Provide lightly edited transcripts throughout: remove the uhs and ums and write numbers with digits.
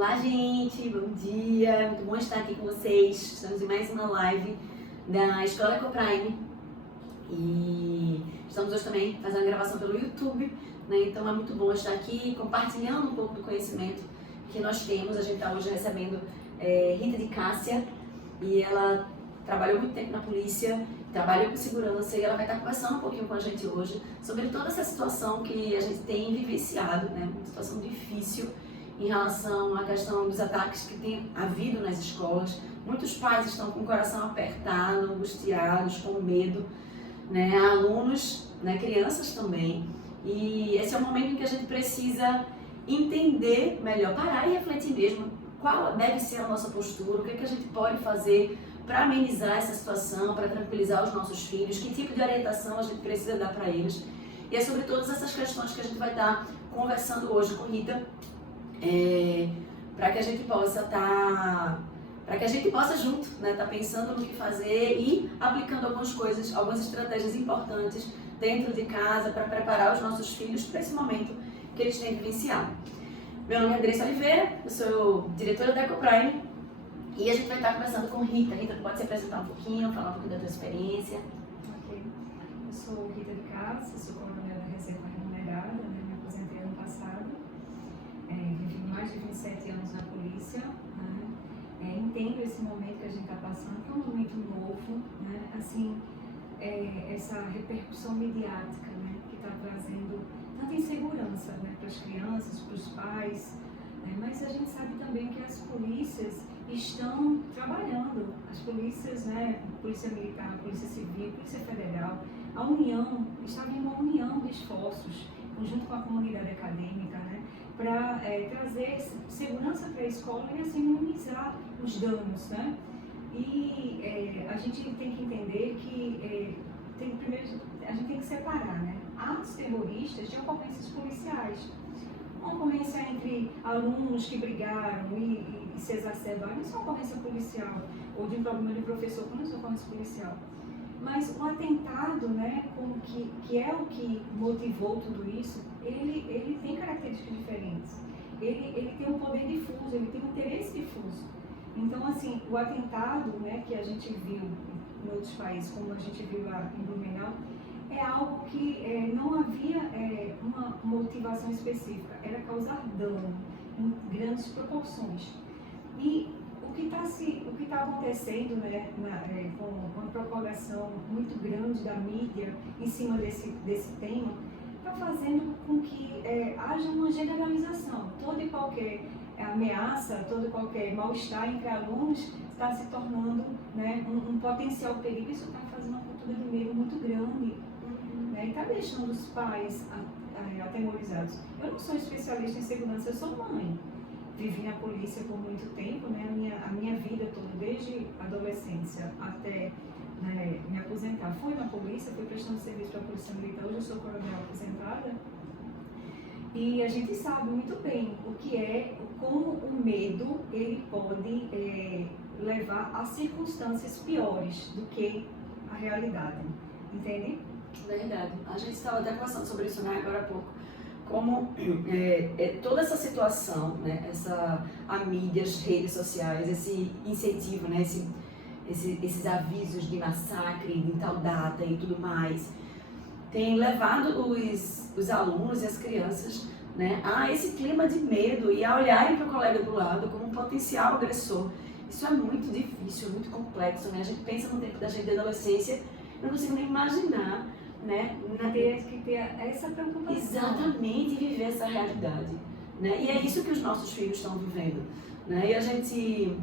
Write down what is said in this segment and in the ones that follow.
Olá, gente, bom dia, muito bom estar aqui com vocês. Estamos em mais uma live da Escola Ecoprime e estamos hoje também fazendo a gravação pelo YouTube, né? Então é muito bom estar aqui compartilhando um pouco do conhecimento que nós temos. A gente está hoje recebendo Rita de Cássia e ela trabalhou muito tempo na polícia, trabalha com segurança e ela vai estar conversando um pouquinho com a gente hoje sobre toda essa situação que a gente tem vivenciado, né? Uma situação difícil em relação à questão dos ataques que tem havido nas escolas. Muitos pais estão com o coração apertado, angustiados, com medo, né? Há alunos, né? Crianças também. E esse é o momento em que a gente precisa entender melhor, parar e refletir mesmo qual deve ser a nossa postura, o que é que a gente pode fazer para amenizar essa situação, para tranquilizar os nossos filhos, que tipo de orientação a gente precisa dar para eles. E é sobre todas essas questões que a gente vai estar conversando hoje com Rita, para que a gente possa junto, né, tá pensando no que fazer e aplicando algumas coisas, algumas estratégias importantes dentro de casa para preparar os nossos filhos para esse momento que eles têm vivenciado. Meu nome é Andressa Oliveira, eu sou diretora da Ecoprime e a gente vai estar conversando com Rita. Rita, pode se apresentar um pouquinho, falar um pouquinho da tua experiência? Ok. Eu sou Rita de Cássia, sou coronel da Reserva Remunerada, né? Me aposentei ano passado. Vivi mais de 27 anos na polícia, né? Entendo esse momento que a gente está passando, que é um momento novo, né? Assim, essa repercussão midiática, né? Que está trazendo tanta insegurança, né? Para as crianças, para os pais, né? Mas a gente sabe também que as polícias estão trabalhando, as polícias, né? Polícia Militar, Polícia Civil, Polícia Federal, a União, está havendo uma união de esforços, junto com a comunidade acadêmica, né? Para trazer segurança para a escola e assim minimizar os danos, né? E a gente tem que entender que primeiro a gente tem que separar, né? Atos terroristas de ocorrências policiais. Uma ocorrência entre alunos que brigaram e se exacerbaram, isso é uma ocorrência policial, ou de um problema de professor, não é uma ocorrência policial. Mas o atentado, né, que é o que motivou tudo isso, ele tem características diferentes. Ele tem um poder difuso, ele tem um interesse difuso. Então, assim, o atentado, né, que a gente viu em outros países, como a gente viu lá em Blumenau, é algo que não havia uma motivação específica, era causar dano em grandes proporções. E o que está acontecendo, né, com uma propagação muito grande da mídia em cima desse tema, está fazendo com que haja uma generalização. Toda e qualquer ameaça, todo e qualquer mal-estar entre alunos está se tornando, né, um potencial perigo. Isso está fazendo uma cultura de medo muito grande, né, e está deixando os pais atemorizados. Eu não sou especialista em segurança, eu sou mãe. Vivi na polícia por muito tempo, né? A minha vida toda, desde a adolescência até, né, me aposentar, fui na polícia, fui prestando serviço para a Polícia Militar. Hoje eu sou coronel aposentada. E a gente sabe muito bem como o medo ele pode levar a circunstâncias piores do que a realidade, entende? Verdade. A gente estava até conversando sobre isso, né, agora há pouco. Como toda essa situação, né, a mídia, as redes sociais, esse incentivo, né, esses avisos de massacre, de tal data e tudo mais, tem levado os alunos e as crianças, né, a esse clima de medo e a olharem para o colega do lado como um potencial agressor. Isso é muito difícil, é muito complexo, né? A gente pensa no tempo da gente de adolescência, não consigo nem imaginar, né? Que ter essa preocupação. Exatamente, viver essa realidade, né? E é isso que os nossos filhos estão vivendo, né? E a gente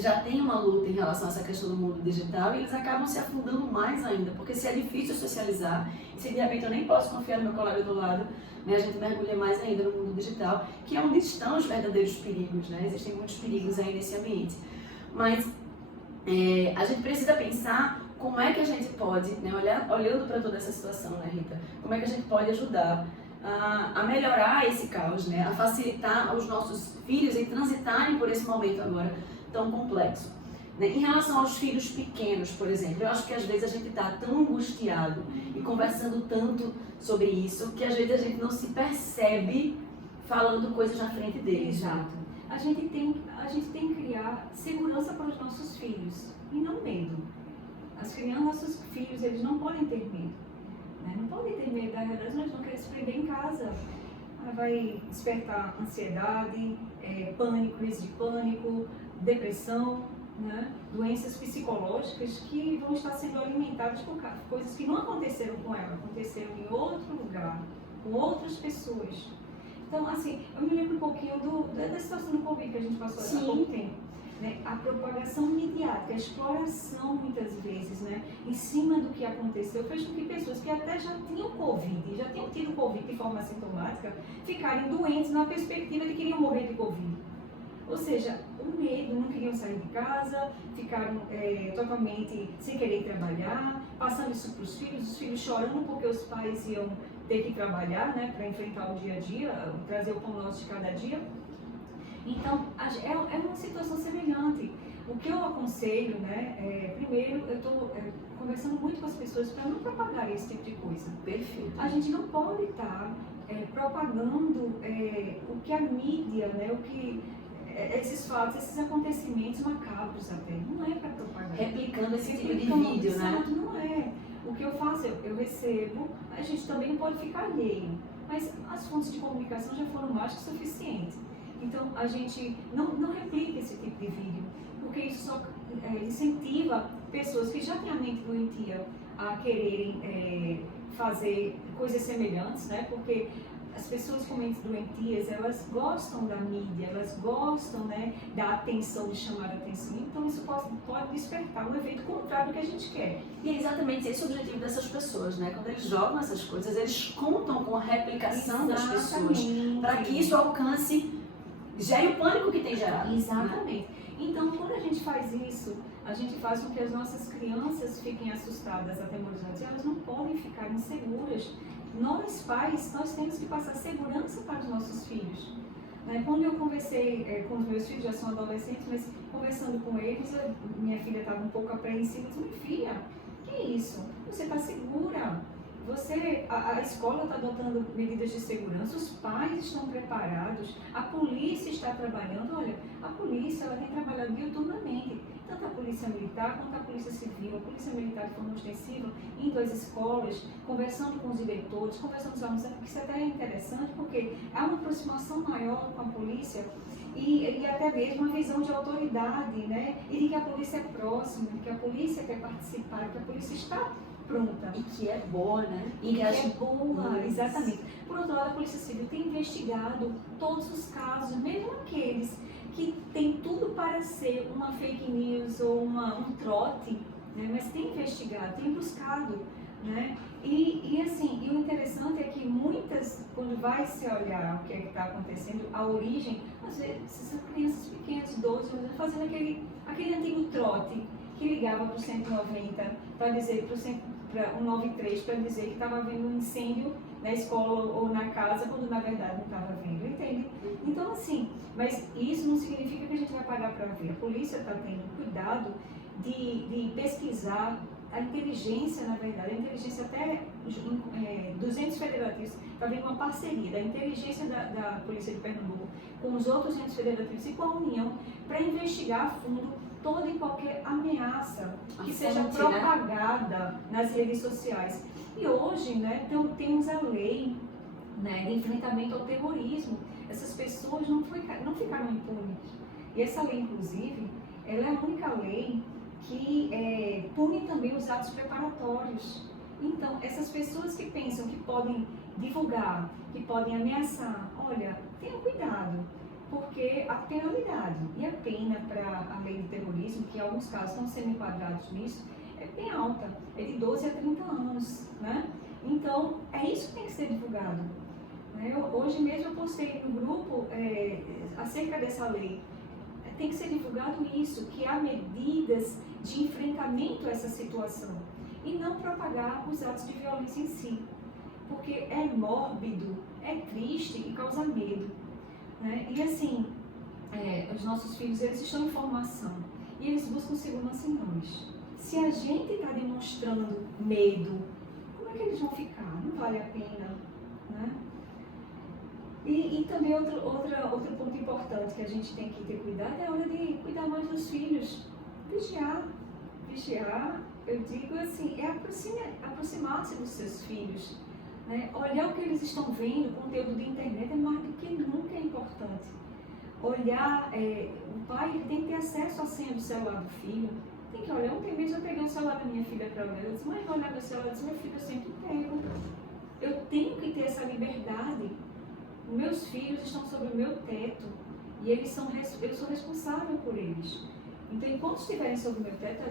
já tem uma luta em relação a essa questão do mundo digital e eles acabam se afundando mais ainda, porque se é difícil socializar, e se de repente eu nem posso confiar no meu colega do lado, né? A gente mergulha mais ainda no mundo digital, que é onde estão os verdadeiros perigos, né? Existem muitos perigos aí nesse ambiente, mas a gente precisa pensar como é que a gente pode, né, olhando para toda essa situação, né, Rita, como é que a gente pode ajudar a melhorar esse caos, né, a facilitar os nossos filhos em transitarem por esse momento agora tão complexo. Né? Em relação aos filhos pequenos, por exemplo, eu acho que às vezes a gente está tão angustiado e conversando tanto sobre isso que às vezes a gente não se percebe falando coisas na frente deles. Exato. a gente tem que criar segurança para os nossos filhos e não medo. As crianças, nossos filhos, eles não podem ter medo. Né? Não podem ter medo da realidade, eles não querem se prender em casa. Vai despertar ansiedade, pânico, crise de pânico, depressão, né? Doenças psicológicas que vão estar sendo alimentadas por coisas que não aconteceram com ela, aconteceram em outro lugar, com outras pessoas. Então, assim, eu me lembro um pouquinho da situação do Covid que a gente passou há pouco tempo. Né? A propagação midiática, a exploração muitas vezes, né? Em cima do que aconteceu, fez com que pessoas que até já tinham Covid, já tinham tido Covid de forma assintomática, ficarem doentes na perspectiva de que iriam morrer de Covid. Ou seja, o medo, não queriam sair de casa, ficaram totalmente sem querer trabalhar, passando isso para os filhos chorando porque os pais iam ter que trabalhar, né, para enfrentar o dia a dia, trazer o pão nosso de cada dia. Então, é uma situação semelhante. O que eu aconselho, né, primeiro, eu estou conversando muito com as pessoas para não propagar esse tipo de coisa. Perfeito. A gente não pode estar propagando o que a mídia, né, o que esses fatos, esses acontecimentos macabros até, não é para propagar. Replicando esse tipo de vídeo, né? Não é. O que eu faço, eu recebo, a gente também não pode ficar alheio, mas as fontes de comunicação já foram mais que suficientes. Então, a gente não replica esse tipo de vídeo, porque isso só incentiva pessoas que já têm a mente doentia a quererem fazer coisas semelhantes, né? Porque as pessoas com mentes doentias, elas gostam da mídia, elas gostam, né, da atenção, de chamar a atenção. Então, isso pode despertar um efeito contrário do que a gente quer. E é exatamente esse o objetivo dessas pessoas, né? Quando eles jogam essas coisas, eles contam com a replicação das pessoas, para que isso alcance, gere o pânico que tem gerado. Exatamente. Né? Então, quando a gente faz isso, a gente faz com que as nossas crianças fiquem assustadas, atemorizadas, e elas não podem ficar inseguras. Nós, pais, nós temos que passar segurança para os nossos filhos. Né? Quando eu conversei com os meus filhos, já são adolescentes, mas conversando com eles, minha filha estava um pouco apreensiva, eu disse, minha filha, que é isso? Você está segura? A escola está adotando medidas de segurança, os pais estão preparados, a polícia está trabalhando. Olha, a polícia ela tem trabalhado diuturnamente, tanto a polícia militar quanto a polícia civil, a polícia militar de forma ostensiva, indo às escolas, conversando com os diretores, conversando com os alunos, porque isso até é interessante, porque há uma aproximação maior com a polícia e até mesmo uma visão de autoridade, né? E de que a polícia é próxima, de que a polícia quer participar, que a polícia está pronta. E que é boa, né? E que é boa, exatamente. Por outro lado, a Polícia Civil tem investigado todos os casos, mesmo aqueles que tem tudo para ser uma fake news ou um trote, né? Mas tem investigado, tem buscado, né? E assim, e o interessante é que muitas, quando vai se olhar o que é que está acontecendo, a origem, às vezes são crianças pequenas, 12 anos, fazendo aquele antigo trote, que ligava para o 190 para dizer para o 193 para dizer que estava havendo um incêndio na escola ou na casa, quando na verdade não estava havendo, entende? Então assim, mas isso não significa que a gente vai pagar para ver. A polícia está tendo cuidado de pesquisar a inteligência, na verdade, a inteligência até dos entes federativos, está havendo uma parceria da inteligência da Polícia de Pernambuco com os outros entes federativos e com a União para investigar a fundo toda e qualquer ameaça que seja propagada nas redes sociais. E hoje, né, temos a lei, né, de enfrentamento ao terrorismo. Essas pessoas não ficaram impunes. E essa lei, inclusive, ela é a única lei que pune também os atos preparatórios. Então, essas pessoas que pensam que podem divulgar, que podem ameaçar, olha, tenham cuidado, porque a penalidade e a pena para a lei de terrorismo, que em alguns casos estão sendo enquadrados nisso, é bem alta, é de 12 a 30 anos, né? Então, é isso que tem que ser divulgado. Né? Hoje mesmo eu postei no grupo acerca dessa lei. Tem que ser divulgado isso, que há medidas de enfrentamento a essa situação e não propagar os atos de violência em si, porque é mórbido, é triste e causa medo. Né? E assim, os nossos filhos, eles estão em formação e eles buscam segurança em nós. Se a gente está demonstrando medo, como é que eles vão ficar? Não vale a pena, né? E também outro ponto importante que a gente tem que ter cuidado é a hora de cuidar mais dos filhos. Vigiar, eu digo assim, é aproximar-se dos seus filhos. Né? Olhar o que eles estão vendo, o conteúdo da internet é mais do que nunca é importante. Olhar, o pai ele tem que ter acesso à senha do celular do filho. Tem que olhar. Ontem mesmo eu peguei o celular da minha filha para olhar. Eu disse, mãe, vou olhar meu celular. Eu disse, meu filho, eu sempre pego. Eu tenho que ter essa liberdade. Meus filhos estão sobre o meu teto e eu sou responsável por eles. Então, enquanto estiverem sobre o meu teto,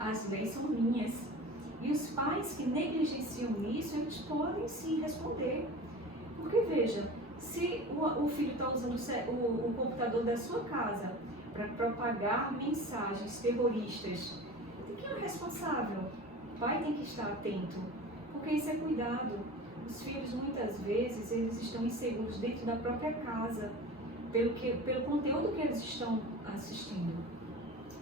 as leis são minhas. E os pais que negligenciam isso, eles podem sim responder. Porque, veja, se o filho está usando o computador da sua casa para propagar mensagens terroristas, quem é o responsável? O pai tem que estar atento, porque isso é cuidado. Os filhos, muitas vezes, eles estão inseguros dentro da própria casa, pelo conteúdo que eles estão assistindo.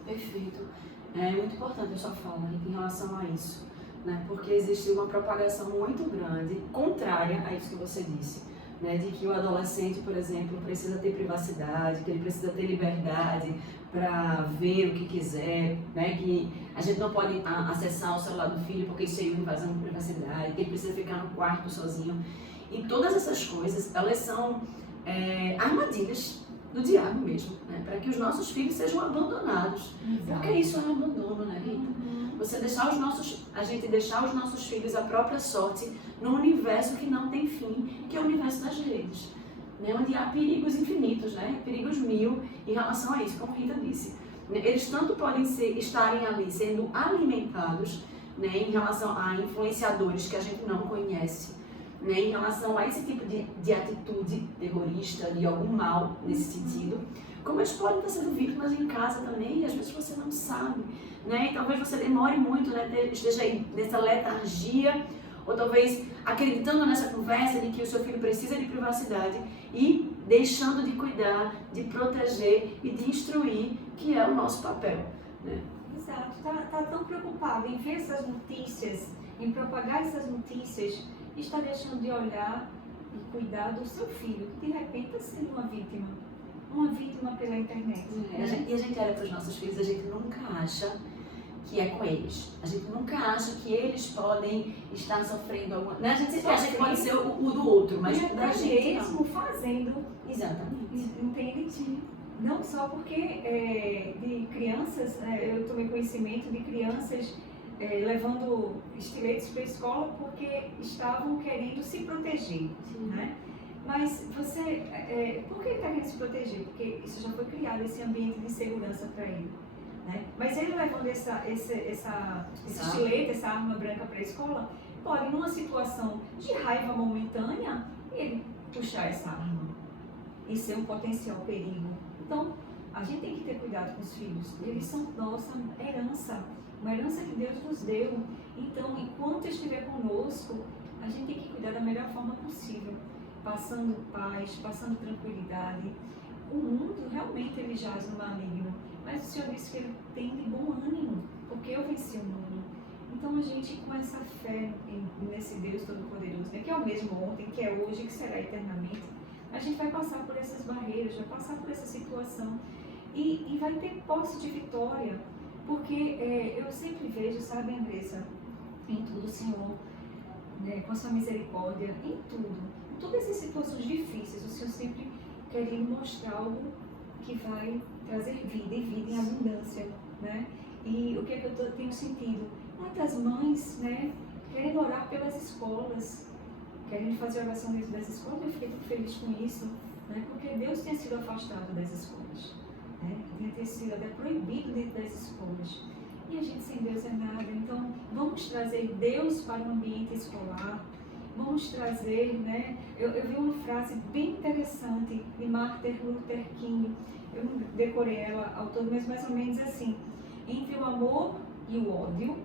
Perfeito. É muito importante a sua fala em relação a isso, né? Porque existe uma propagação muito grande, contrária a isso que você disse, né? De que o adolescente, por exemplo, precisa ter privacidade, que ele precisa ter liberdade para ver o que quiser, né? Que a gente não pode acessar o celular do filho porque isso é uma invasão de privacidade, que ele precisa ficar no quarto sozinho. E todas essas coisas, elas são armadilhas do diabo mesmo, né? Para que os nossos filhos sejam abandonados. Exato. Porque isso é um abandono, né, Rita? Você a gente deixar os nossos filhos à própria sorte num universo que não tem fim, que é o universo das redes, né? Onde há perigos infinitos, né? Perigos mil em relação a isso, como Rita disse. Eles tanto podem estarem ali sendo alimentados, né, em relação a influenciadores que a gente não conhece, né, em relação a esse tipo de atitude terrorista, de algum mal nesse sentido, como eles podem estar sendo vítimas em casa também, e às vezes você não sabe, né? E talvez você demore muito, né, esteja aí nessa letargia, ou talvez acreditando nessa conversa de que o seu filho precisa de privacidade e deixando de cuidar, de proteger e de instruir, que é o nosso papel, né? Exato. Tá tão preocupado em ver essas notícias, em propagar essas notícias, e está deixando de olhar e cuidar do seu filho, que de repente está sendo uma vítima pela internet. E a gente olha para os nossos filhos, a gente nunca acha que é com eles. A gente nunca acha que eles podem estar sofrendo alguma... Né? A gente sempre acha que pode ser o do outro, mas da gente mesmo não. Fazendo. Exatamente. Entende? Não só porque de crianças, eu tomei conhecimento de crianças levando estiletes para a escola porque estavam querendo se proteger, né? Mas você, por que ele está querendo se proteger? Porque isso já foi criado, esse ambiente de segurança para ele, né? Mas ele levando esse estilete, essa arma branca para a escola, pode, numa situação de raiva momentânea, ele puxar essa arma e ser um potencial perigo. Então, a gente tem que ter cuidado com os filhos. Eles são nossa herança, uma herança que Deus nos deu. Então, enquanto estiver conosco, a gente tem que cuidar da melhor forma possível, passando paz, passando tranquilidade. O mundo realmente ele jaz no maligno, mas o Senhor disse que ele tem de bom ânimo, porque eu venci o mundo. Então, a gente, com essa fé nesse Deus Todo-Poderoso, né, que é o mesmo ontem, que é hoje, que será eternamente, a gente vai passar por essas barreiras, vai passar por essa situação e vai ter posse de vitória, porque eu sempre vejo, sabe, Andressa, em tudo o Senhor, né, com a sua misericórdia, em tudo, em todas essas situações difíceis, o Senhor sempre querendo mostrar algo que vai trazer vida e vida em abundância, né? E o que é que eu tenho sentido? Muitas mães, né, querendo orar pelas escolas, querendo fazer oração dentro das escolas. Eu fiquei muito feliz com isso, né? Porque Deus tinha sido afastado das escolas, né? Tinha sido até proibido dentro das escolas. E a gente sem Deus é nada. Então, vamos trazer Deus para o ambiente escolar. Vamos trazer, né? Eu vi uma frase bem interessante de Martin Luther King. Eu não decorei ela ao todo, mas mais ou menos assim: entre o amor e o ódio,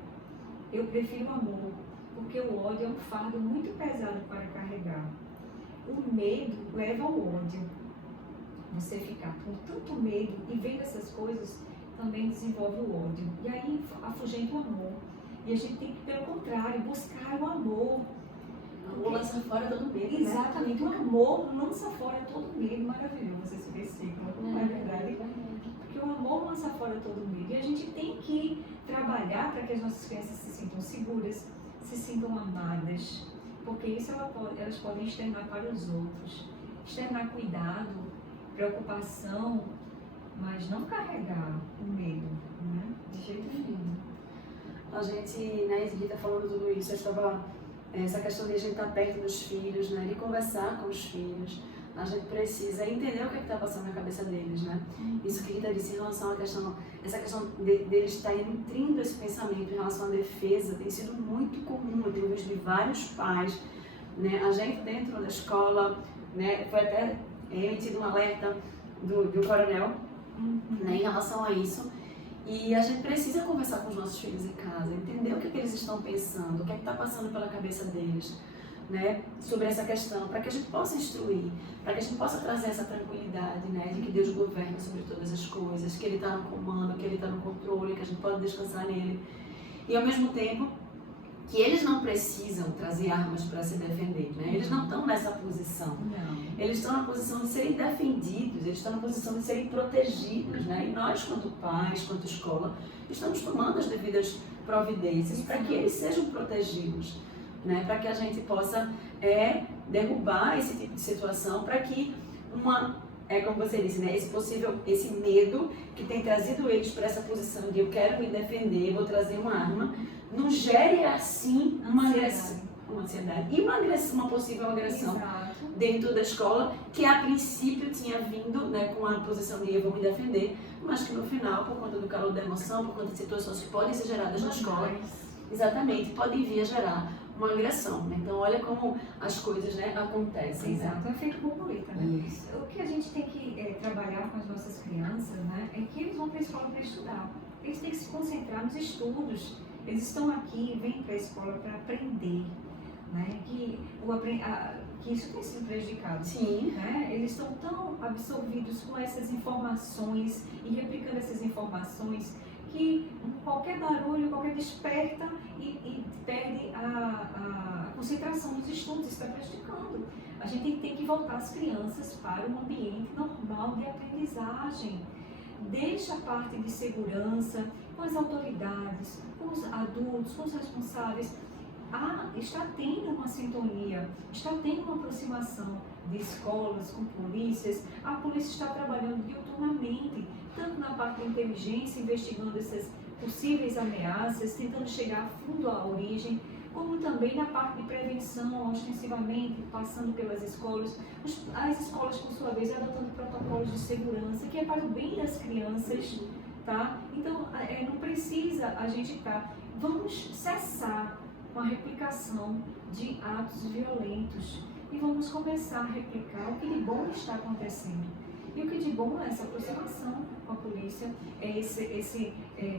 eu prefiro o amor, porque o ódio é um fardo muito pesado para carregar. O medo leva ao ódio. Você ficar com tanto medo e vendo essas coisas também desenvolve o ódio. E aí afugenta o amor. E a gente tem que, pelo contrário, buscar o amor. O amor lança fora todo medo. Exatamente, o amor lança fora todo medo. Maravilhoso esse versículo, não é verdade? Porque o amor lança fora todo medo. E a gente tem que trabalhar para que as nossas crianças se sintam seguras, se sintam amadas, porque isso elas podem externar para os outros. Externar cuidado, preocupação, mas não carregar o medo, né? De jeito nenhum. A gente, né, Rita falando tudo isso, eu estava, essa questão de a gente estar perto dos filhos, né, de conversar com os filhos, a gente precisa entender o que está passando na cabeça deles, né? Isso que Rita disse em relação à questão, essa questão deles estarem nutrindo esse pensamento em relação à defesa, tem sido muito comum, eu tenho visto de vários pais, né, a gente dentro da escola, né, foi até emitido um alerta do coronel, né, em relação a isso. E a gente precisa conversar com os nossos filhos em casa, entender o que eles estão pensando, o que está passando pela cabeça deles, né, sobre essa questão, para que a gente possa instruir, para que a gente possa trazer essa tranquilidade, né, de que Deus governa sobre todas as coisas, que Ele está no comando, que Ele está no controle, que a gente pode descansar nele. E ao mesmo tempo, que eles não precisam trazer armas para se defender, né? Eles não estão nessa posição. Não. Eles estão na posição de serem defendidos, eles estão na posição de serem protegidos, né? E nós, quanto pais, quanto escola, estamos tomando as devidas providências para que eles sejam protegidos, né? Para que a gente possa derrubar esse tipo de situação, para que como você disse, né? Esse medo que tem trazido eles para essa posição de eu quero me defender, vou trazer uma arma, não gere assim uma ansiedade e uma possível agressão. Exato. Dentro da escola, que a princípio tinha vindo, né, com a posição de eu vou me defender, mas que no final, por conta do calor da emoção, por conta de situações que podem ser geradas na escola, exatamente, podem vir a gerar uma agressão, né? Então olha como as coisas, né, acontecem. Exato, né? é feito borboleta, né? Isso. O que a gente tem que trabalhar com as nossas crianças, né, é que eles vão para a escola para estudar. Eles têm que se concentrar nos estudos. Eles estão aqui, vêm para a escola para aprender, né? Que isso tem sido prejudicado. Sim. Né? Eles estão tão absorvidos com essas informações e replicando essas informações que qualquer barulho, qualquer desperta e perde a concentração dos estudos, está prejudicando. A gente tem que voltar as crianças para um ambiente normal de aprendizagem. Deixa a parte de segurança com as autoridades, com os adultos, com os responsáveis. Está tendo uma sintonia, está tendo uma aproximação de escolas com polícias. A polícia está trabalhando diuturnamente, tanto na parte de inteligência, investigando essas possíveis ameaças, tentando chegar a fundo à origem, como também na parte de prevenção, ostensivamente, passando pelas escolas. As escolas, por sua vez, adotando protocolos de segurança, que é para o bem das crianças, tá? Então, não precisa a gente vamos cessar com a replicação de atos violentos e vamos começar a replicar o que de bom está acontecendo. E o que de bom é essa aproximação com a polícia, é esse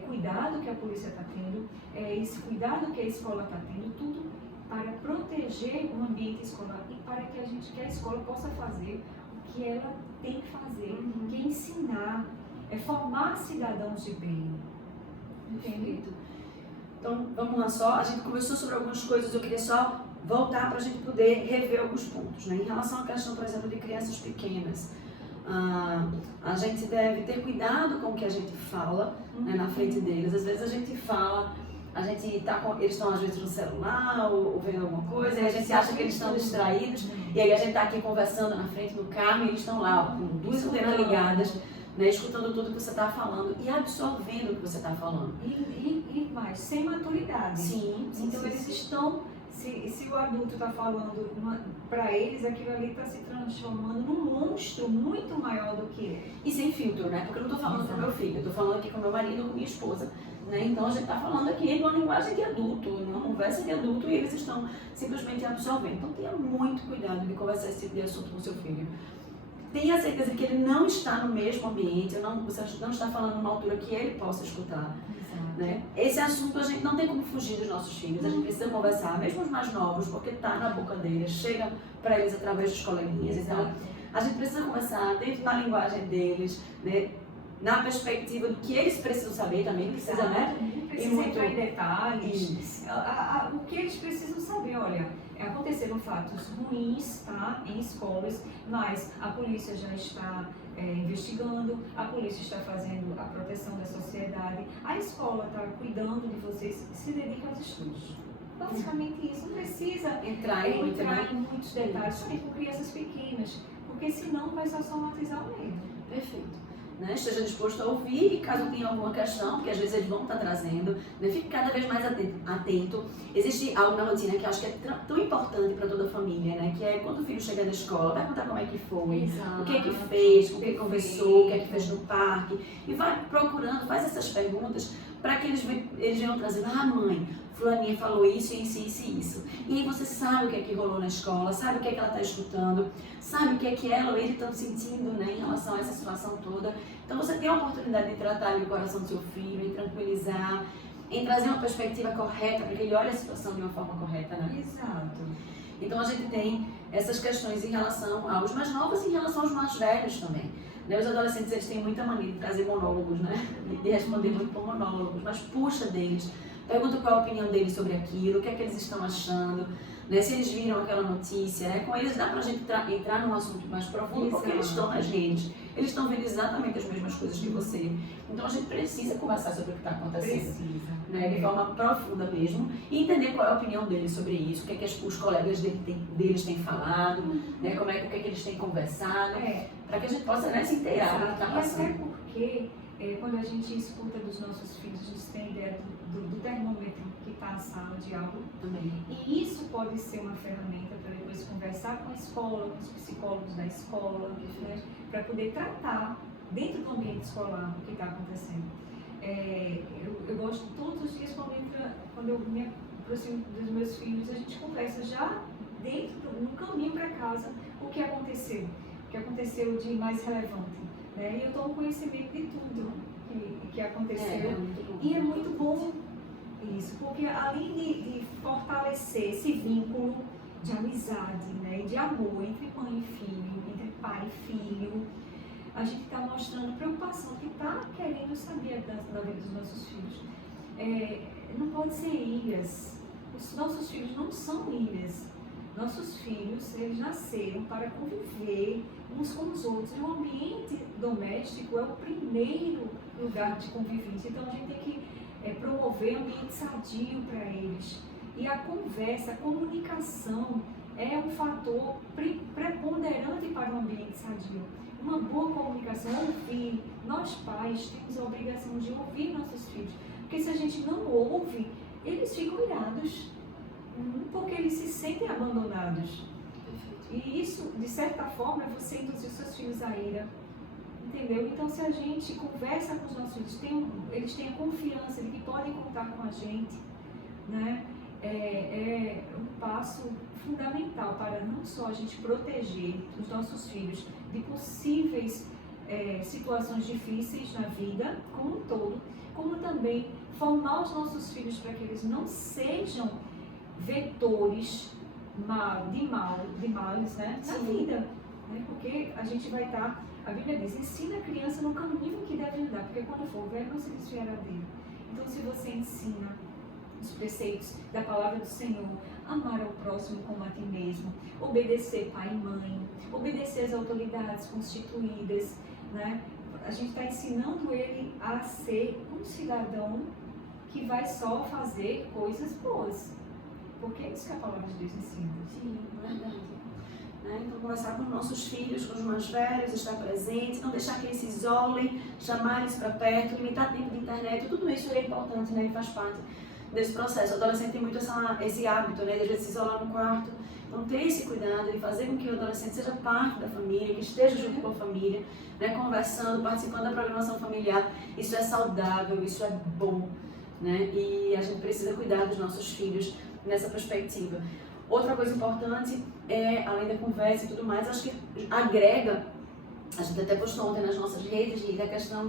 cuidado que a polícia está tendo, é esse cuidado que a escola está tendo, tudo para proteger o ambiente escolar e para que a escola possa fazer o que ela tem que fazer, que é ensinar, é formar cidadãos de bem. Entende? Então, vamos lá só. A gente conversou sobre algumas coisas, eu queria só voltar para a gente poder rever alguns pontos, né? Em relação à questão, por exemplo, de crianças pequenas. A gente deve ter cuidado com o que a gente fala, né, na frente deles. Às vezes a gente fala, eles estão às vezes no celular ou vendo alguma coisa, e a gente acha que eles estão distraídos, e aí a gente está aqui conversando na frente do carro e eles estão lá com duas antenas ligadas, né, escutando tudo que você está falando e absorvendo o que você está falando. E mais, sem maturidade. Sim. Então eles estão... Se o adulto está falando para eles, aquilo ali está se transformando num monstro muito maior do que ele. E sem filtro, né? Porque eu não estou falando com meu filho, eu estou falando aqui com meu marido ou com minha esposa, né? Então a gente está falando aqui numa linguagem de adulto, numa conversa de adulto, e eles estão simplesmente absorvendo. Então tenha muito cuidado de conversar esse tipo de assunto com seu filho. Tenha certeza que ele não está no mesmo ambiente, você não está falando numa altura que ele possa escutar. Né? Esse assunto a gente não tem como fugir dos nossos filhos, a gente precisa conversar, mesmo os mais novos, porque está na boca deles, chega para eles através dos coleguinhas. Então a gente precisa conversar dentro da linguagem deles, né? Na perspectiva do que eles precisam saber também, precisa, né? Precisa entrar em detalhes. O que eles precisam saber, olha, aconteceram fatos ruins, tá, em escolas, mas a polícia já está investigando, a polícia está fazendo a proteção da sociedade, a escola está cuidando de vocês, se dedica aos estudos. Basicamente isso, não precisa Entrar em muitos detalhes, também com crianças pequenas, porque senão vai só somatizar o medo. Perfeito. Né? Esteja disposto a ouvir e caso tenha alguma questão, porque às vezes eles vão estar trazendo, né? Fique cada vez mais atento. Existe algo na rotina que eu acho que é tão importante para toda a família, né? Que é quando o filho chega da escola, perguntar como é que foi, Exato. o que é que fez, com quem conversou, o que é que fez no parque, e vai procurando, faz essas perguntas para que eles venham trazendo, mãe, fulaninha falou isso, isso. E aí você sabe o que é que rolou na escola, sabe o que é que ela está escutando, sabe o que é que ela ou ele estão sentindo, né, em relação a essa situação toda. Então você tem a oportunidade de tratar ali o coração do seu filho, em tranquilizar, em trazer uma perspectiva correta, para que ele olhe a situação de uma forma correta, né? Exato. Então a gente tem essas questões em relação aos mais novos e em relação aos mais velhos também. Né? Os adolescentes, eles têm muita mania de trazer monólogos, né? De responder muito por monólogos, mas puxa deles. Pergunta qual a opinião deles sobre aquilo, o que é que eles estão achando, né? Se eles viram aquela notícia, né? Com eles dá pra gente entrar num assunto mais profundo, porque eles estão nas redes, eles estão vendo exatamente as mesmas coisas que você. Então a gente precisa conversar sobre o que está acontecendo, né? De forma profunda mesmo, e entender qual é a opinião deles sobre isso, o que é que os colegas deles têm falado, né? O que é que eles têm conversado, para que a gente possa, né, se inteirar do que está passando. E até porque quando a gente escuta dos nossos filhos, a gente tem ideia do termômetro que está na sala de aula. Também. E isso pode ser uma ferramenta para depois conversar com a escola, com os psicólogos da escola, né, para poder tratar dentro do ambiente escolar o que está acontecendo. Eu gosto todos os dias quando eu me aproximo dos meus filhos, a gente conversa já no caminho para casa o que aconteceu de mais relevante. Né? E eu tomo conhecimento de tudo que aconteceu. E é muito bom isso, porque além de fortalecer esse vínculo de amizade, né, e de amor entre mãe e filho, entre pai e filho, a gente está mostrando preocupação, que está querendo saber da vida dos nossos filhos. Não pode ser ilhas. Os nossos filhos não são ilhas. Nossos filhos, eles nasceram para conviver uns com os outros. E o ambiente doméstico é o primeiro lugar de convivência. Então a gente tem que promover um ambiente sadio para eles. E a conversa, a comunicação é um fator preponderante para um ambiente sadio. Uma boa comunicação, ouvir. Nós pais temos a obrigação de ouvir nossos filhos. Porque se a gente não ouve, eles ficam irados. Porque eles se sentem abandonados. E isso, de certa forma, é você induzir os seus filhos à ira. Entendeu? Então, se a gente conversa com os nossos filhos, eles têm a confiança de que podem contar com a gente, né? É um passo fundamental para não só a gente proteger os nossos filhos de possíveis situações difíceis na vida como um todo, como também formar os nossos filhos para que eles não sejam vetores de males, né, na vida, né, porque a gente vai estar, a Bíblia diz, ensina a criança no caminho que deve andar, porque quando for velho não se desviará dele. Então se você ensina os preceitos da palavra do Senhor, amar ao próximo como a ti mesmo, obedecer pai e mãe, obedecer às autoridades constituídas, né, a gente está ensinando ele a ser um cidadão que vai só fazer coisas boas. Porque é isso que a palavra de Deus ensina. Sim, verdade. Então, conversar com nossos filhos, com os mais velhos, estar presente, não deixar que eles se isolem, chamar eles para perto, limitar tempo de internet, tudo isso é importante, né? E faz parte desse processo. O adolescente tem muito esse hábito, né? De às vezes se isolar no quarto. Então, ter esse cuidado de fazer com que o adolescente seja parte da família, que esteja junto com a família, né? Conversando, participando da programação familiar. Isso é saudável, isso é bom, né? E a gente precisa cuidar dos nossos filhos nessa perspectiva. Outra coisa importante além da conversa e tudo mais, acho que agrega, a gente até postou ontem nas nossas redes, da questão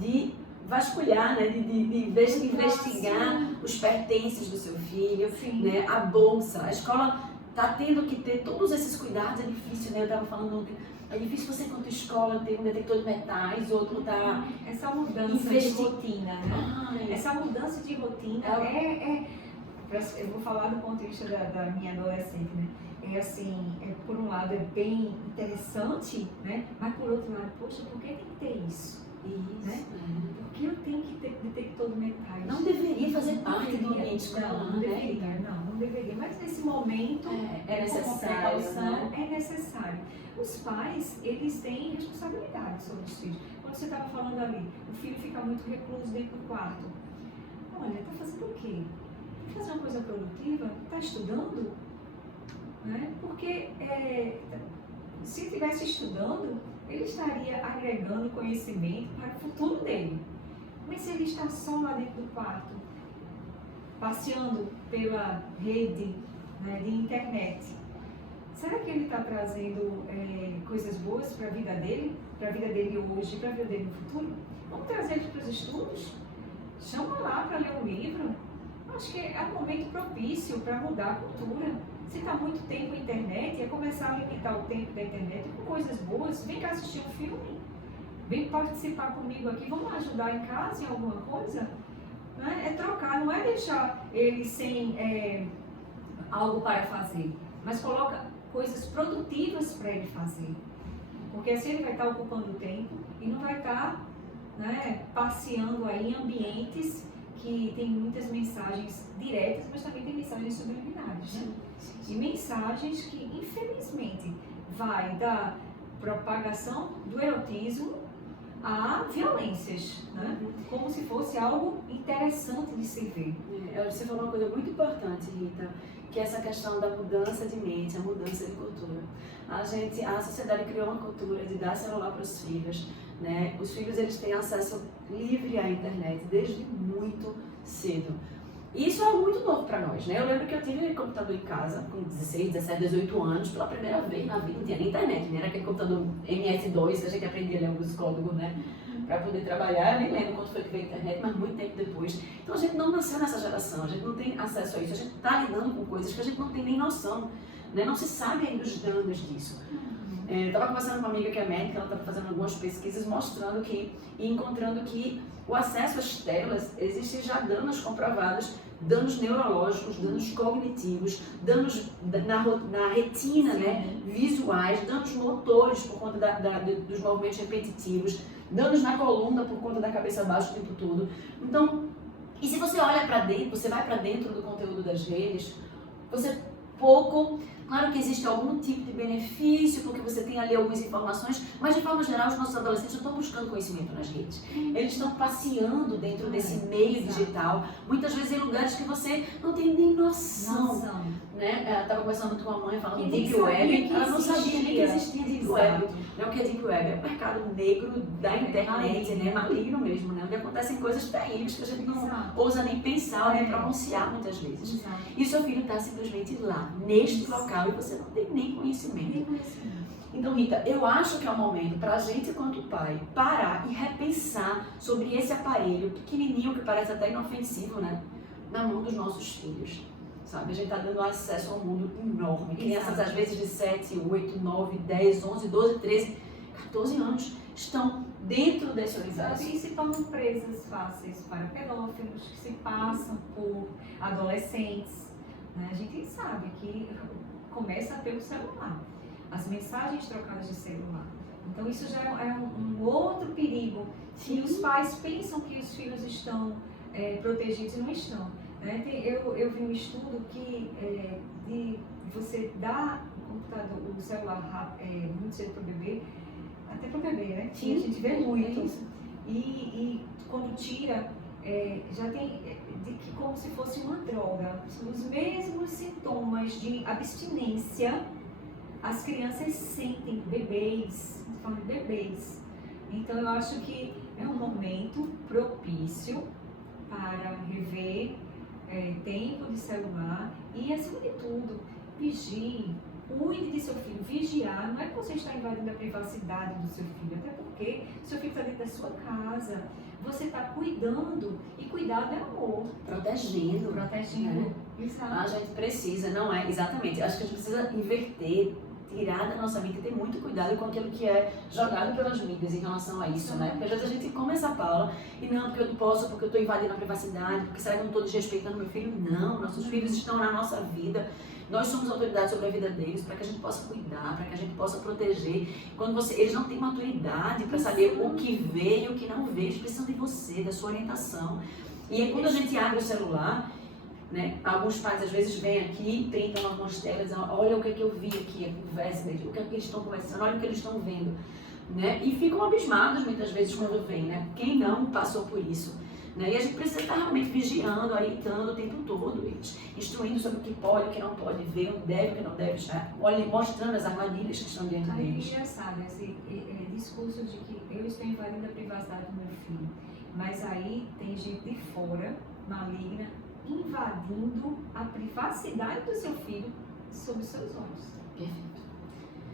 de vasculhar, né, de investigar os pertences do seu filho, né, a bolsa. A escola está tendo que ter todos esses cuidados, é difícil, né? Eu estava falando ontem, é difícil você, enquanto escola, ter um detector de metais, outro está... Essa mudança de rotina, né? Essa mudança de rotina eu vou falar do ponto de vista da minha adolescente, né? É assim, por um lado é bem interessante, né? Mas por outro lado, poxa, por que tem que ter isso? Isso. Né? Porque eu tenho que ter detector de metais. Não deveria fazer parte do ambiente escolar, não deveria, não deveria. Mas nesse momento, é necessário, como precaução, né? é necessário. Os pais, eles têm responsabilidade sobre os filhos. Quando você estava falando ali, o filho fica muito recluso dentro do quarto. Olha, está fazendo o quê? Está fazendo uma coisa produtiva? Está estudando? Né? Porque se estivesse estudando, ele estaria agregando conhecimento para o futuro dele. Mas se ele está só lá dentro do quarto, passeando pela rede, né, de internet, será que ele está trazendo coisas boas para a vida dele hoje e para a vida dele no futuro? Vamos trazer ele para os estudos? Chama lá para ler um livro. Acho que é um momento propício para mudar a cultura. Se está muito tempo na internet, é começar a limitar o tempo da internet com coisas boas. Vem cá assistir um filme, vem participar comigo aqui, vamos ajudar em casa em alguma coisa. Né? É trocar, não é deixar ele sem algo para fazer, mas coloca coisas produtivas para ele fazer. Porque assim ele vai estar ocupando o tempo e não vai estar, né, passeando aí em ambientes que tem muitas mensagens diretas, mas também tem mensagens subliminares, né? E mensagens que, infelizmente, vai da propagação do erotismo a violências, né? Como se fosse algo interessante de se ver. Você falou uma coisa muito importante, Rita, que é essa questão da mudança de mente, a mudança de cultura. A sociedade criou uma cultura de dar celular para os filhos, né? Os filhos, eles têm acesso livre à internet desde muito cedo. E isso é algo muito novo para nós, né? Eu lembro que eu tive computador em casa com 16, 17, 18 anos, pela primeira vez na vida, não tinha nem internet, né? Era aquele computador MS-2 que a gente aprendia a ler alguns códigos, né? Para poder trabalhar. Eu nem lembro quando foi que veio a internet, mas muito tempo depois. Então a gente não nasceu nessa geração, a gente não tem acesso a isso, a gente está lidando com coisas que a gente não tem nem noção, né? Não se sabe ainda os danos disso. Eu estava conversando com uma amiga que é médica, ela estava fazendo algumas pesquisas mostrando e encontrando que o acesso às telas, existem já danos comprovados, danos neurológicos, danos cognitivos, danos na retina, né, visuais, danos motores por conta dos movimentos repetitivos, danos na coluna por conta da cabeça baixa o tempo todo. Então, e se você olha para dentro, você vai para dentro do conteúdo das redes, você claro que existe algum tipo de benefício, porque você tem ali algumas informações, mas de forma geral os nossos adolescentes estão buscando conhecimento nas redes. Eles estão passeando dentro desse meio digital, muitas vezes em lugares que você não tem nem noção. Né? Ela estava conversando com a mãe falando Deep Web, ela não sabia nem que existia Deep Web. O que é Deep Web? É o mercado negro da internet, né? Maligno mesmo, né? Onde acontecem coisas terríveis que a gente não ousa nem pensar, nem pronunciar muitas vezes. E o seu filho está simplesmente lá, neste local, e você não tem nem conhecimento. Então, Rita, eu acho que é o momento para a gente, enquanto pai, parar e repensar sobre esse aparelho pequenininho, que parece até inofensivo, né? Na mão dos nossos filhos. Sabe? A gente está dando acesso a um mundo enorme. Crianças, às vezes, de 7, 8, 9, 10, 11, 12, 13, 14 anos estão dentro desse universo. E se tornam presas fáceis para pedófilos que se passam por adolescentes. Né? A gente sabe que começa pelo celular. As mensagens trocadas de celular. Então, isso já é um outro perigo. E os pais pensam que os filhos estão protegidos e não estão. Eu vi um estudo que de você dar o computador, o celular muito cedo para o bebê, até para o bebê, né? A gente vê muito. E quando tira, já tem que como se fosse uma droga. Os mesmos sintomas de abstinência as crianças sentem, bebês, falando de bebês. Então eu acho que é um momento propício para rever tempo de celular e, acima de tudo, vigie, cuide de seu filho. Vigiar não é que você está invadindo a privacidade do seu filho, até porque seu filho está dentro da sua casa, você está cuidando, e cuidado é amor. Protegendo. Né? A gente precisa, não é? Exatamente. Acho que a gente precisa inverter, tirar da nossa mente e ter muito cuidado com aquilo que é jogado pelas mídias em relação a isso, né? Porque às vezes a gente começa a Paula e não, porque eu não posso, porque eu estou invadindo a privacidade, porque será que eu não estou desrespeitando meu filho? Não, nossos filhos estão na nossa vida. Nós somos autoridade sobre a vida deles para que a gente possa cuidar, para que a gente possa proteger. Quando eles não têm maturidade para saber o que vê e o que não vê, eles precisam de você, da sua orientação. E aí, quando a gente abre o celular, né, alguns pais às vezes vêm aqui, printam algumas telas, olha o que eu vi aqui, a conversa, o que eles estão conversando, olha o que eles estão vendo. Né? E ficam abismados muitas vezes quando vêm, né? Quem não passou por isso? Né? E a gente precisa estar realmente vigiando, orientando o tempo todo eles, instruindo sobre o que pode, o que não pode ver, o que deve, o que não deve estar, olha, mostrando as armadilhas que estão dentro deles. É engraçado esse discurso de que eu estou invadindo a privacidade do meu filho, mas aí tem gente de fora, maligna, invadindo a privacidade do seu filho sob os seus olhos. Perfeito.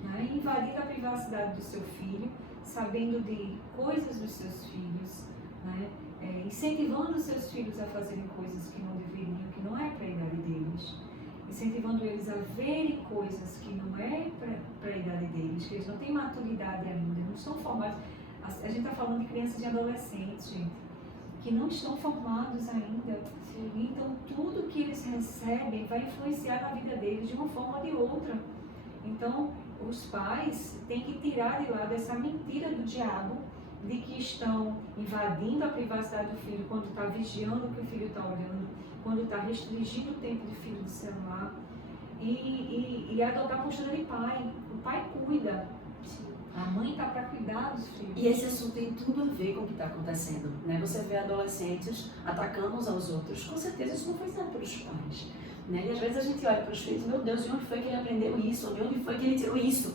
Né? Invadindo a privacidade do seu filho, sabendo de coisas dos seus filhos, né? Incentivando os seus filhos a fazerem coisas que não deveriam, que não é para a idade deles, incentivando eles a verem coisas que não é para a idade deles, que eles não têm maturidade ainda, não estão formados. A gente está falando de crianças e adolescentes, gente, que não estão formados ainda. Então, tudo que eles recebem vai influenciar na vida deles de uma forma ou de outra. Então, os pais têm que tirar de lado essa mentira do diabo de que estão invadindo a privacidade do filho quando está vigiando o que o filho está olhando, quando está restringindo o tempo do filho do celular e adotar a postura de pai. O pai cuida. A mãe está para cuidar dos filhos. E esse assunto tem tudo a ver com o que está acontecendo, né? Você vê adolescentes atacando uns aos outros. Com certeza isso não foi feito pelos pais, né? E às vezes a gente olha para os filhos, meu Deus, de onde foi que ele aprendeu isso? De onde foi que ele tirou isso?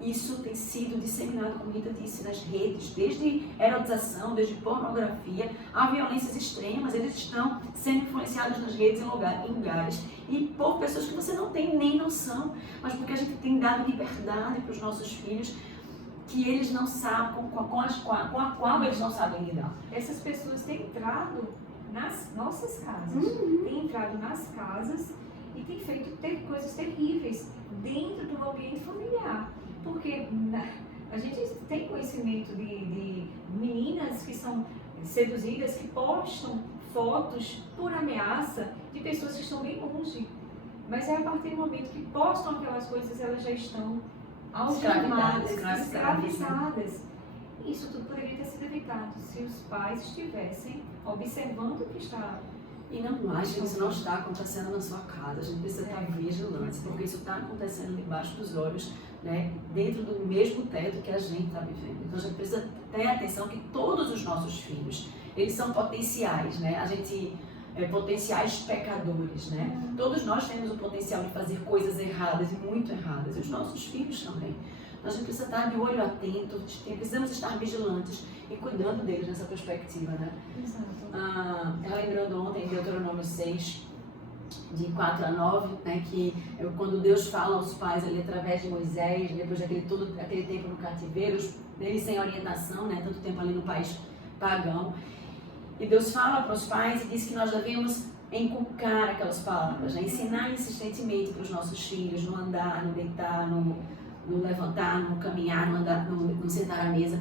Isso tem sido disseminado, como Rita disse, nas redes, desde erotização, desde pornografia, a violências extremas. Eles estão sendo influenciados nas redes em lugares e por pessoas que você não tem nem noção, mas porque a gente tem dado liberdade para os nossos filhos que eles não sabem, com a qual eles não sabem lidar. Essas pessoas têm entrado nas nossas casas, têm entrado nas casas e têm feito coisas terríveis dentro do ambiente familiar. Porque a gente tem conhecimento de meninas que são seduzidas, que postam fotos por ameaça de pessoas que estão bem longe. Mas é a partir do momento que postam aquelas coisas, elas já estão algemadas, escravizadas. Isso tudo poderia ter sido evitado se os pais estivessem observando o que está. E não ache que isso não está acontecendo na sua casa. A gente precisa estar vigilante, porque isso está acontecendo debaixo dos olhos, né, dentro do mesmo teto que a gente está vivendo. Então a gente precisa ter atenção que todos os nossos filhos, eles são potenciais, né? A gente potenciais pecadores, né? Todos nós temos o potencial de fazer coisas erradas e muito erradas, e os nossos filhos também. Então, a gente precisa estar de olho atento, precisamos estar vigilantes e cuidando deles nessa perspectiva, né? Exato. Lembrando ontem, em Deuteronômio 6, de 4 a 9, né, que quando Deus fala aos pais ali através de Moisés, depois daquele tempo no cativeiro, eles sem orientação, né, tanto tempo ali no país pagão, e Deus fala para os pais e diz que nós devemos inculcar aquelas palavras, né, ensinar insistentemente para os nossos filhos, no andar, no deitar, no levantar, no caminhar, no sentar à mesa.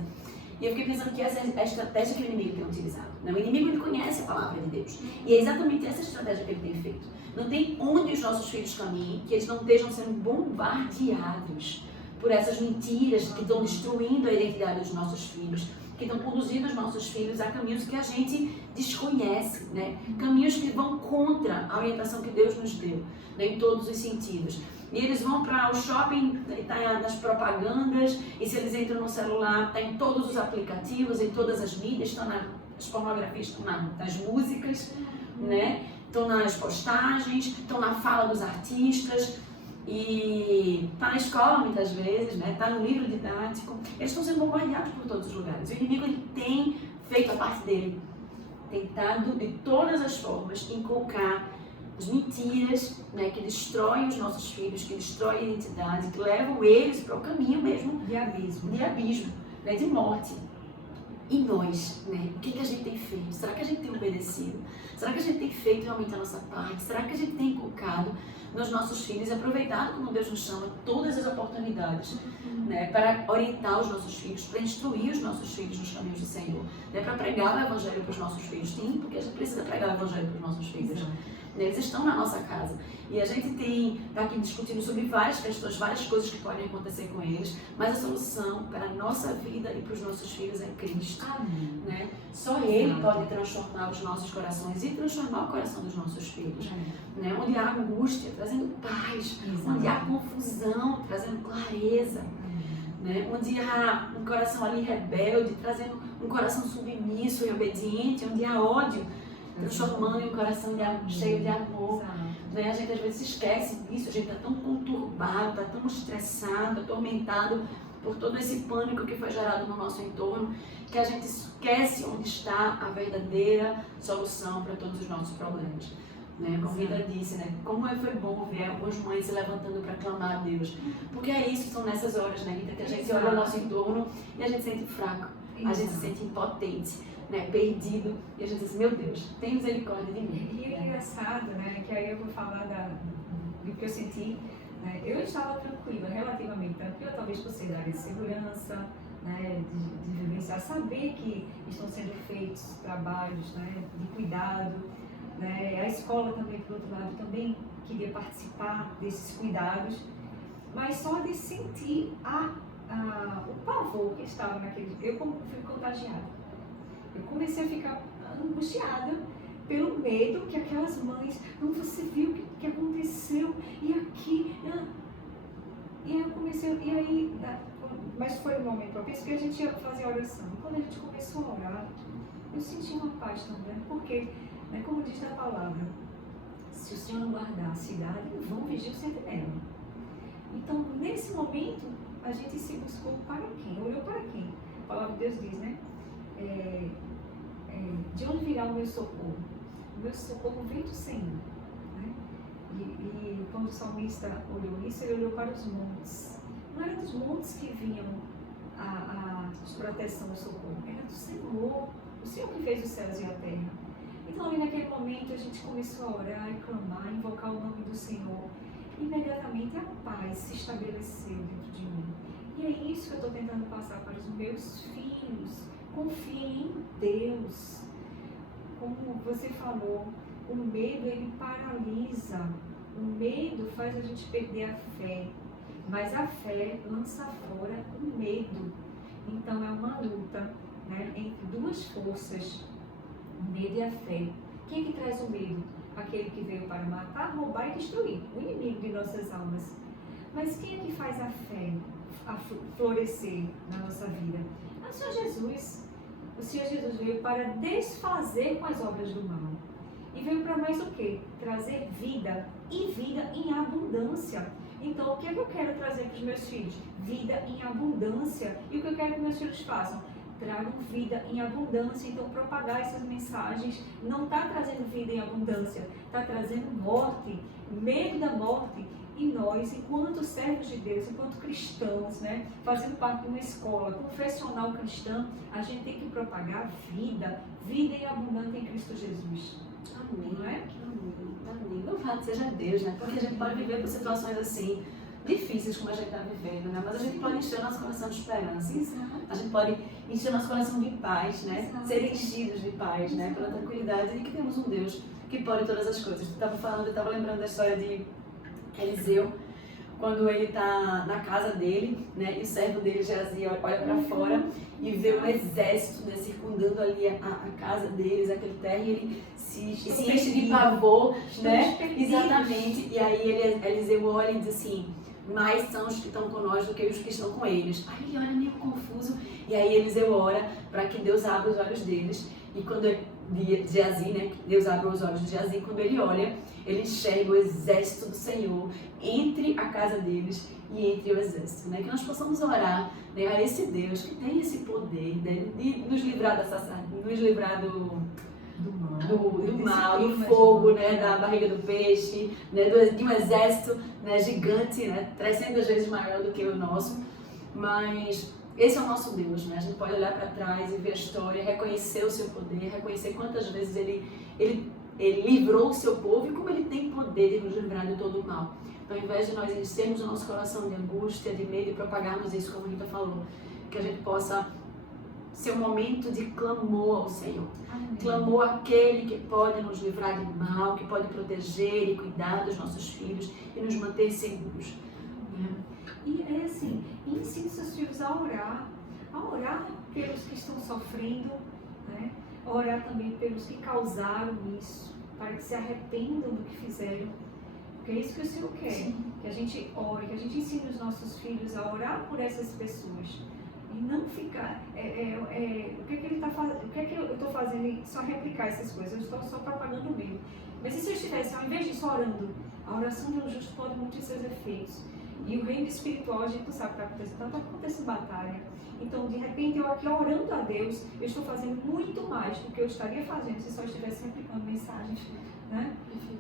E eu fiquei pensando que essa é a estratégia que o inimigo tem utilizado. O inimigo, ele conhece a palavra de Deus. E é exatamente essa estratégia que ele tem feito. Não tem onde os nossos filhos caminhem que eles não estejam sendo bombardeados por essas mentiras que estão destruindo a identidade dos nossos filhos, que estão conduzindo os nossos filhos a caminhos que a gente desconhece, né? Caminhos que vão contra a orientação que Deus nos deu, né? Em todos os sentidos. E eles vão para o shopping, está nas propagandas, e se eles entram no celular, está em todos os aplicativos, em todas as mídias, estão nas pornografias, estão nas músicas, né? Estão nas postagens, estão na fala dos artistas, e está na escola muitas vezes, né? Está no livro didático. Eles estão sendo bombardeados por todos os lugares. O inimigo, ele tem feito a parte dele, tentado de todas as formas inculcar as mentiras, né, que destroem os nossos filhos, que destroem a identidade, que levam eles para o caminho mesmo de abismo, né, de morte. E nós, né? O que a gente tem feito? Será que a gente tem obedecido? Será que a gente tem feito realmente a nossa parte? Será que a gente tem inculcado nos nossos filhos e aproveitado, como Deus nos chama, todas as oportunidades, né, para orientar os nossos filhos, para instruir os nossos filhos nos caminhos do Senhor, né, para pregar o Evangelho para os nossos filhos? Sim, porque a gente precisa pregar o Evangelho para os nossos filhos. Eles estão na nossa casa. E a gente está aqui discutindo sobre várias questões, várias coisas que podem acontecer com eles, mas a solução para a nossa vida e para os nossos filhos é Cristo. Né? Só Ele pode transformar os nossos corações e transformar o coração dos nossos filhos. Né? Onde há angústia, trazendo paz. Onde há confusão, trazendo clareza. Né? Onde há um coração ali rebelde, trazendo um coração submisso e obediente. Onde há ódio, transformando em um coração cheio de amor. Né? A gente às vezes esquece disso, a gente está tão conturbado, está tão estressado, atormentado por todo esse pânico que foi gerado no nosso entorno, que a gente esquece onde está a verdadeira solução para todos os nossos problemas. Né? Como a Rita disse, né? Como foi bom ver algumas mães se levantando para clamar a Deus. Porque é isso, são nessas horas, né, Rita, que a gente olha ao nosso entorno e a gente se sente fraco, a gente se sente impotente, né, perdido, e a gente diz, meu Deus, tem misericórdia de mim. E é engraçado, né, que aí eu vou falar do que eu senti, né, eu estava tranquila, relativamente tranquila, talvez por ser da área de segurança, né, de vivenciar, saber que estão sendo feitos trabalhos, né, de cuidado, né, a escola também, por outro lado, também queria participar desses cuidados, mas só de sentir o pavor que estava naquele, eu fui contagiada. Eu comecei a ficar angustiada pelo medo que aquelas mães, não, você viu o que aconteceu, e aqui, e eu comecei, e aí, mas foi um momento propício que a gente ia fazer a oração. E quando a gente começou a orar, eu senti uma paz também, porque, né, como diz a palavra, se o Senhor não guardar a cidade, vão vigir o sentinela. Então, nesse momento, a gente se buscou para quem? Olhou para quem? A palavra de Deus diz, né? De onde virá o meu socorro? O meu socorro vem do Senhor. Né? E quando o salmista olhou isso, ele olhou para os montes. Não era dos montes que vinham a proteção, o socorro, era do Senhor. O Senhor que fez os céus e a terra. Então, ali naquele momento, a gente começou a orar e clamar, invocar o nome do Senhor. Imediatamente a paz se estabeleceu dentro de mim. E é isso que eu estou tentando passar para os meus filhos. Confiem em Deus. Como você falou, o medo ele paralisa. O medo faz a gente perder a fé. Mas a fé lança fora o medo. Então é uma luta, né, entre duas forças, o medo e a fé. Quem é que traz o medo? Aquele que veio para matar, roubar e destruir, o inimigo de nossas almas. Mas quem é que faz a fé florescer na nossa vida? É o Senhor Jesus. O Senhor Jesus veio para desfazer com as obras do mal. E veio para mais o quê? Trazer vida, e vida em abundância. Então, o que é que eu quero trazer para os meus filhos? Vida em abundância. E o que eu quero que meus filhos façam? Tragam vida em abundância. Então, propagar essas mensagens não está trazendo vida em abundância, está trazendo morte, medo da morte. E nós, enquanto servos de Deus, enquanto cristãos, né, fazendo parte de uma escola confessional cristã, a gente tem que propagar vida em abundância em Cristo Jesus. Amém. Não é? Amém. Louvado seja Deus, né? Porque a gente pode viver por situações assim, difíceis como a gente está vivendo, né? Mas a gente pode encher nosso coração de esperança. A gente pode encher nosso coração de paz, né? Ser enchidos de paz, né? Pela tranquilidade de que temos um Deus que pode todas as coisas. Eu estava lembrando da história de Eliseu, quando ele está na casa dele, né, e o servo dele, Geazi, olha para fora e vê um exército, né, circundando ali a casa deles, aquele terra, e ele se enche de pavor, né? Exatamente. E aí Eliseu olha e diz assim, mais são os que estão com nós do que os que estão com eles. Aí ele olha meio confuso, e aí Eliseu ora para que Deus abra os olhos deles. E quando Geazi, né, Deus abre os olhos de Geazi, quando ele olha, ele enxerga o exército do Senhor entre a casa deles e entre o exército, né? Que nós possamos orar, né, a esse Deus que tem esse poder, né, de nos livrar nos livrar do mal, do fogo, né, da barriga do peixe, né, de um exército, né, gigante, né, 300 vezes maior do que o nosso. Mas Esse é o nosso Deus, né? A gente pode olhar para trás e ver a história, reconhecer o seu poder, reconhecer quantas vezes ele livrou o seu povo e como ele tem poder de nos livrar de todo o mal. Então, ao invés de nós enchermos o nosso coração de angústia, de medo e propagarmos isso, como a Rita falou, que a gente possa ser um momento de clamor ao Senhor. Amém. Clamor àquele que pode nos livrar de mal, que pode proteger e cuidar dos nossos filhos e nos manter seguros. E é assim, ensine seus filhos a orar pelos que estão sofrendo, né? A orar também pelos que causaram isso, para que se arrependam do que fizeram. Porque é isso que o Senhor quer, Sim. que a gente ore, que a gente ensine os nossos filhos a orar por essas pessoas. E não ficar, o que é que ele tá fazendo, o que é que eu estou fazendo e só replicar essas coisas, eu estou só propagando o meu. Mas e se eu estivesse, ao invés disso, orando? A oração de um justo pode muito seus efeitos. E o reino espiritual, a gente não sabe o que está acontecendo, tanto acontece batalha. Então, de repente, eu aqui orando a Deus, eu estou fazendo muito mais do que eu estaria fazendo se só estivesse replicando mensagens, né?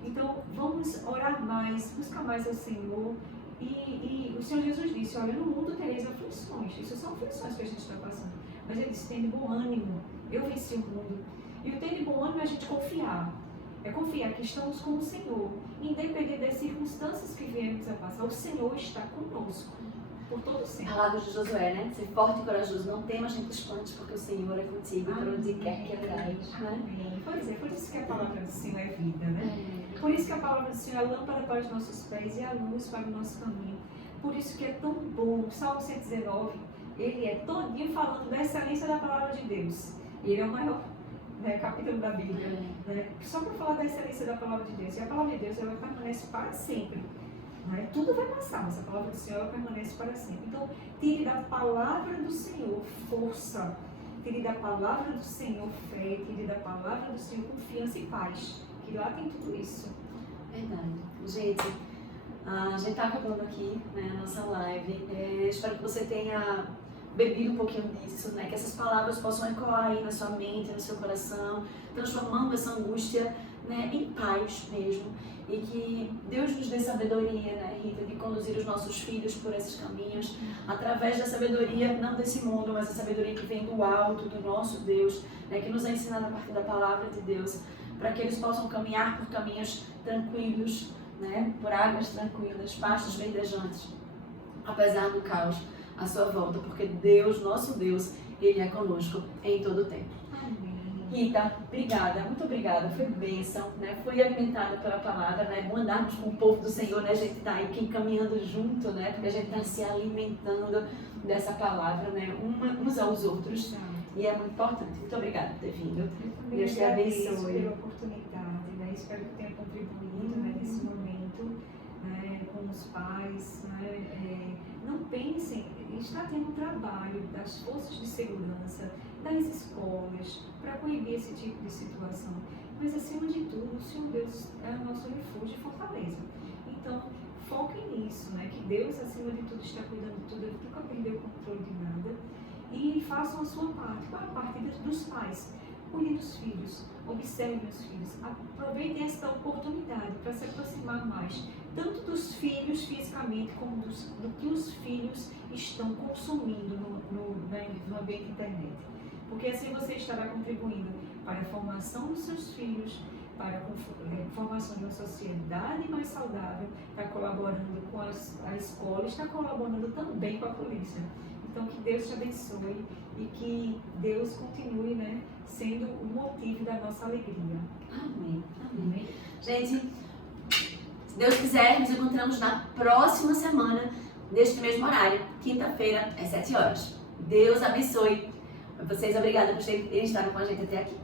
Então, vamos orar mais, buscar mais ao Senhor. E o Senhor Jesus disse, olha, no mundo tereis aflições. Isso são aflições que a gente está passando. Mas Ele disse, tenha bom ânimo, eu venci o mundo. E o ter bom ânimo é a gente confiar. É confiar que estamos com o Senhor. Independente das circunstâncias que viemos a passar, o Senhor está conosco. Por todo o sempre. Palavras de Josué, né? Ser forte e corajoso, não temas nem te espantes, porque o Senhor é contigo por onde quer que andares. Amém. Pois é, por isso que a palavra do Senhor é vida, né? Por isso que a palavra do Senhor é lâmpada para os nossos pés e a luz para o nosso caminho. Por isso que é tão bom. O Salmo 119, ele é todinho falando da excelência da palavra de Deus. Ele é o maior, né, capítulo da Bíblia. Né? Só para falar da excelência da palavra de Deus. E a palavra de Deus, ela permanece para sempre. Né? Tudo vai passar, mas a palavra do Senhor ela permanece para sempre. Então, tire da palavra do Senhor força. Tire da palavra do Senhor fé. Tire da palavra do Senhor confiança e paz. Que lá tem tudo isso. Verdade. Gente, a gente está acabando aqui, né, a nossa live. Espero que você tenha bebido um pouquinho disso, né? Que essas palavras possam ecoar aí na sua mente, no seu coração, transformando essa angústia, né, em paz mesmo. E que Deus nos dê sabedoria, né, Rita, de conduzir os nossos filhos por esses caminhos, através da sabedoria, não desse mundo, mas a sabedoria que vem do alto, do nosso Deus, né, que nos é ensinada a partir da palavra de Deus, para que eles possam caminhar por caminhos tranquilos, né, por águas tranquilas, pastos verdejantes, apesar do caos à sua volta, porque Deus, nosso Deus, Ele é conosco em todo o tempo. Amém. Rita, obrigada, muito obrigada, foi bênção, né? Fui alimentada pela palavra, né? É bom andarmos com o povo do Senhor, né? A gente está aí caminhando junto, né? Porque a gente está se alimentando dessa palavra, né? Uns aos outros. E é muito importante. Muito obrigada por ter vindo. Deus te abençoe. Pela oportunidade, né? Espero que tenha contribuído, né, nesse momento, né, com os pais. Né? Não pensem, está tendo um trabalho das forças de segurança, das escolas, para coibir esse tipo de situação. Mas, acima de tudo, o Senhor Deus é o nosso refúgio e fortaleza. Então, foquem nisso, né? Que Deus, acima de tudo, está cuidando de tudo, Ele nunca perdeu o controle de nada. E façam a sua parte. Qual a parte dos pais? Cuidem dos filhos, observem os filhos, aproveitem esta oportunidade para se aproximar mais, tanto dos filhos fisicamente, como do que os filhos estão consumindo no ambiente internet. Porque assim você estará contribuindo para a formação dos seus filhos, para a formação de uma sociedade mais saudável, está colaborando com a escola, está colaborando também com a polícia. Então, que Deus te abençoe e que Deus continue, né, sendo o motivo da nossa alegria. Amém. Amém. Gente, se Deus quiser, nos encontramos na próxima semana, neste mesmo horário, quinta-feira, às 7 horas. Deus abençoe. Vocês, obrigada por terem estado com a gente até aqui.